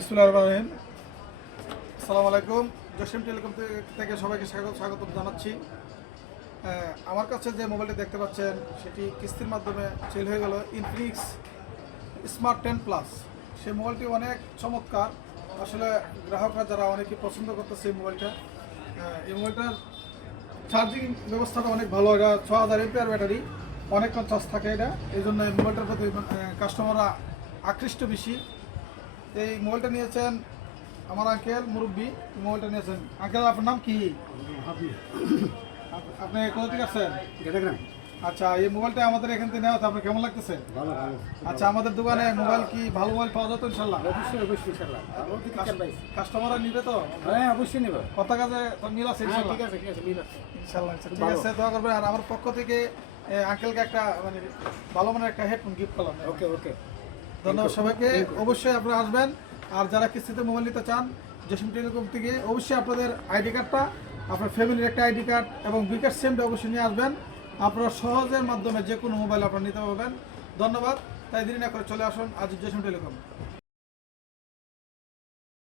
বিসমিল্লাহির রহমানির রহিম। আসসালামু আলাইকুম। জসিম টেলিকম থেকে সবাইকে স্বাগত জানাচ্ছি। আমার কাছে যে মোবাইলটি দেখতে পাচ্ছেন সেটি কিস্তির মাধ্যমে সেল হয়ে গেল ইনফিনিক্স স্মার্ট 10 প্লাস। সেই মোবাইলটি অনেক চমৎকার, আসলে গ্রাহকরা যারা অনেকেই পছন্দ করতেছে এই মোবাইলটা। এই মোবাইলটার চার্জিং ব্যবস্থাটা অনেক ভালো। এটা 6000 এমপিআর ব্যাটারি, অনেকক্ষণ চার্জ থাকে এটা। এই জন্য এই মোবাইলটার প্রতি কাস্টমাররা আকৃষ্ট বেশি। এই মোবাইলটা নিয়েছেন আমার আঙ্কেল মুরব্বী, মোবাইলটা নিয়েছেন। আঙ্কেল, আপনার নাম কি? আপনি কোথা থেকে আসছেন? আচ্ছা, এই মোবাইলটা আমাদের এখান থেকে নেওয়া, আপনার কেমন লাগতেছে? ভালো ভালো। আচ্ছা, আমাদের দোকানে মোবাইল কি ভালো মোবাইল পাওয়া যেত ইনশাল্লাহ? অবশ্যই অবশ্যই ইনশাআল্লাহ। কাস্টমাররা নিবে তো? হ্যাঁ অবশ্যই নেব। কথা কাজে মিল আছে ইনশাল্লাহ? ঠিক আছে মিল আছে। ইনশাল্লাহ ঠিক আছে, দোয়া করবেন। আর আমার পক্ষ থেকে আঙ্কেলকে একটা ভালো মানের একটা হেডফোন গিফট করলাম। ওকে ওকে, ধন্যবাদ সবাইকে। অবশ্যই আপনারা আসবেন। আর যারা কিস্তিতে মোবাইল নিতে চান জসিম টেলিকম থেকে, অবশ্যই আপনাদের আইডি কার্ডটা, আপনার ফ্যামিলির একটা আইডি কার্ড এবং বিকাশ সিমটা অবশ্যই নিয়ে আসবেন। আপনারা সহজের মাধ্যমে যে কোনো মোবাইল আপনারা নিতে পারবেন। ধন্যবাদ। তাই দেরি না করে চলে আসুন আজ জসিম টেলিকম।